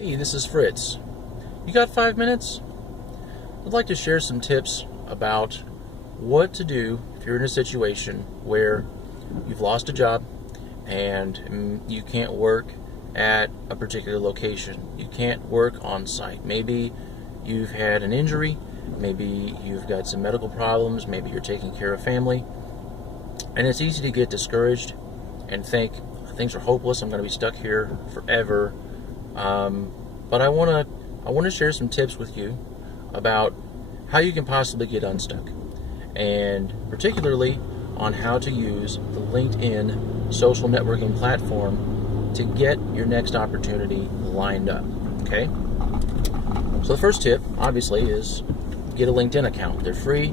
Hey, this is Fritz. You got 5 minutes? I'd like to share some tips about what to do if you're in a situation where you've lost a job and you can't work at a particular location. You can't work on site. Maybe you've had an injury, maybe you've got some medical problems, maybe you're taking care of family, and it's easy to get discouraged and think things are hopeless. I'm going to be stuck here forever. But I want to share some tips with you about how you can possibly get unstuck, and particularly on how to use the LinkedIn social networking platform to get your next opportunity lined up. Okay? So the first tip, obviously, is get a LinkedIn account. They're free.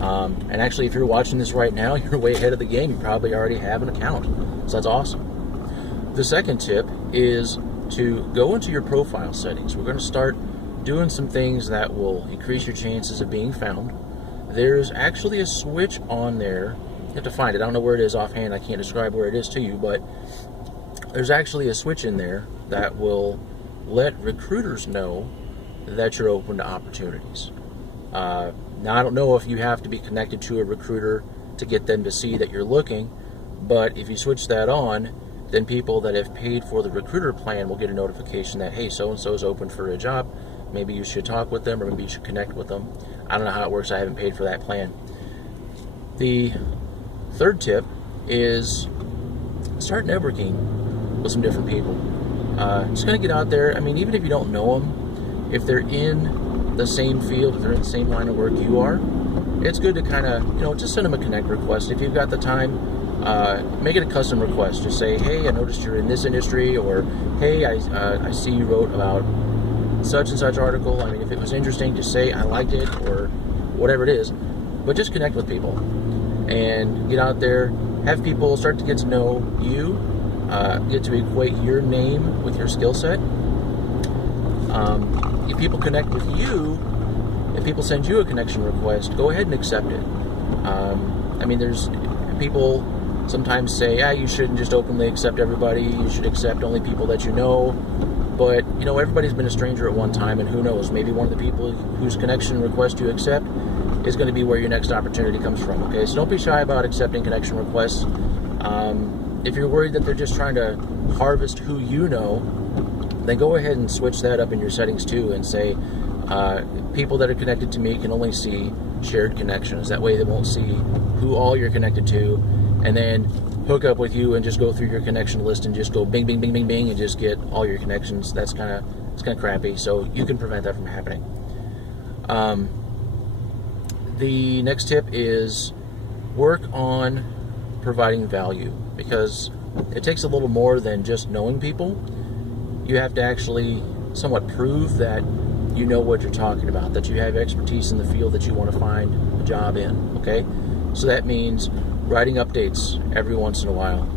And actually, if you're watching this right now, you're way ahead of the game. You probably already have an account. So that's awesome. The second tip is to go into your profile settings. We're going to start doing some things that will increase your chances of being found. There's actually a switch on there. You have to find it. I don't know where it is offhand. I can't describe where it is to you, but there's actually a switch in there that will let recruiters know that you're open to opportunities. Now, I don't know if you have to be connected to a recruiter to get them to see that you're looking, but if you switch that on, then people that have paid for the recruiter plan will get a notification that, hey, so-and-so is open for a job. Maybe you should talk with them, or maybe you should connect with them. I don't know how it works. I haven't paid for that plan. The third tip is start networking with some different people. Just going to get out there. I mean, even if you don't know them, if they're in the same field, if they're in the same line of work you are, it's good to kind of, just send them a connect request. If you've got the time, make it a custom request. Just say, hey, I noticed you're in this industry, or hey, I see you wrote about such and such article. I mean, if it was interesting, just say I liked it, or whatever it is. But just connect with people and get out there. Have people start to get to know you, get to equate your name with your skill set. If people connect with you, if people send you a connection request, go ahead and accept it. I mean, there's people sometimes say, you shouldn't just openly accept everybody. You should accept only people that you know. But, everybody's been a stranger at one time, and who knows, maybe one of the people whose connection request you accept is going to be where your next opportunity comes from, okay? So don't be shy about accepting connection requests. If you're worried that they're just trying to harvest who you know, then go ahead and switch that up in your settings too, and say, people that are connected to me can only see shared connections. That way they won't see who all you're connected to, and then hook up with you and just go through your connection list and just go bing, bing, bing, bing, bing, and just get all your connections. It's kind of crappy. So you can prevent that from happening. The next tip is work on providing value, because it takes a little more than just knowing people. You have to actually somewhat prove that you know what you're talking about, that you have expertise in the field that you want to find a job in, okay? So that means writing updates every once in a while.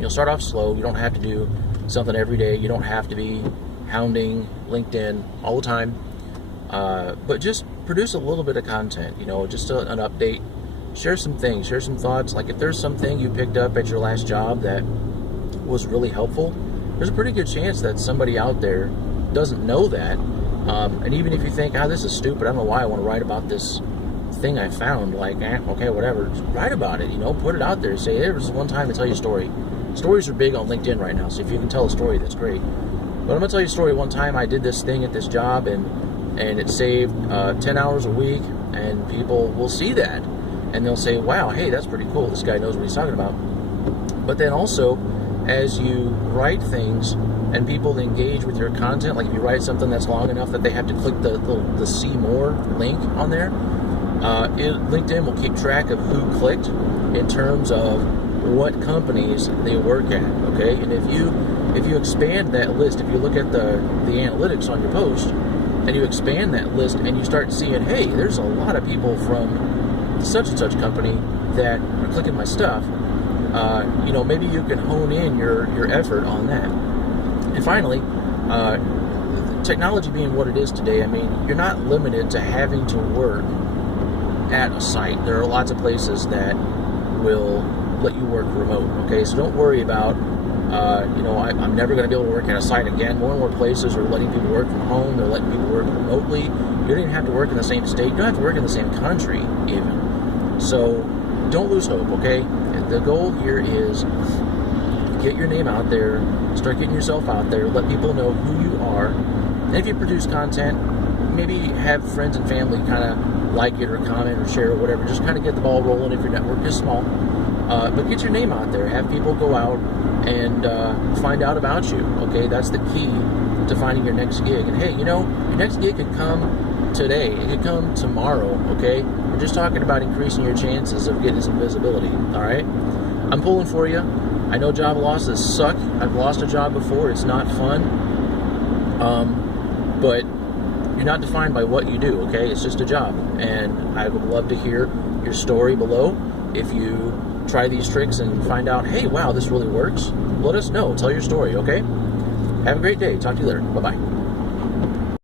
You'll start off slow. You don't have to do something every day. You don't have to be hounding LinkedIn all the time. But just produce a little bit of content, just an update. Share some things, share some thoughts. Like if there's something you picked up at your last job that was really helpful, there's a pretty good chance that somebody out there doesn't know that. And even if you think, this is stupid, I don't know why I want to write about this thing I found, okay, whatever, just write about it, put it out there. Say, there was one time to tell you a story. Stories are big on LinkedIn right now, so if you can tell a story, that's great. But I'm going to tell you a story. One time I did this thing at this job, and it saved 10 hours a week, and people will see that, and they'll say, wow, hey, that's pretty cool. This guy knows what he's talking about. But then also, as you write things and people engage with your content, like if you write something that's long enough that they have to click the see more link on there, LinkedIn will keep track of who clicked in terms of what companies they work at, okay? And if you expand that list, if you look at the analytics on your post, and you expand that list and you start seeing, hey, there's a lot of people from such and such company that are clicking my stuff, maybe you can hone in your effort on that. And finally, technology being what it is today, I mean, you're not limited to having to work at a site. There are lots of places that will let you work remote, okay? So don't worry about I'm never going to be able to work at a site again. More and more places are letting people work from home. They're letting people work remotely. You don't even have to work in the same state. You don't have to work in the same country even. So don't lose hope, okay? The goal here is get your name out there, start getting yourself out there, let people know who you are. And if you produce content, maybe have friends and family kind of like it or comment or share or whatever. Just kind of get the ball rolling if your network is small. But get your name out there. Have people go out and find out about you, okay? That's the key to finding your next gig. And hey, your next gig could come today. It could come tomorrow, okay? We're just talking about increasing your chances of getting some visibility, all right? I'm pulling for you. I know job losses suck. I've lost a job before. It's not fun. But you're not defined by what you do, okay? It's just a job. And I would love to hear your story below. If you try these tricks and find out, hey, wow, this really works, let us know. Tell your story, okay? Have a great day. Talk to you later. Bye-bye.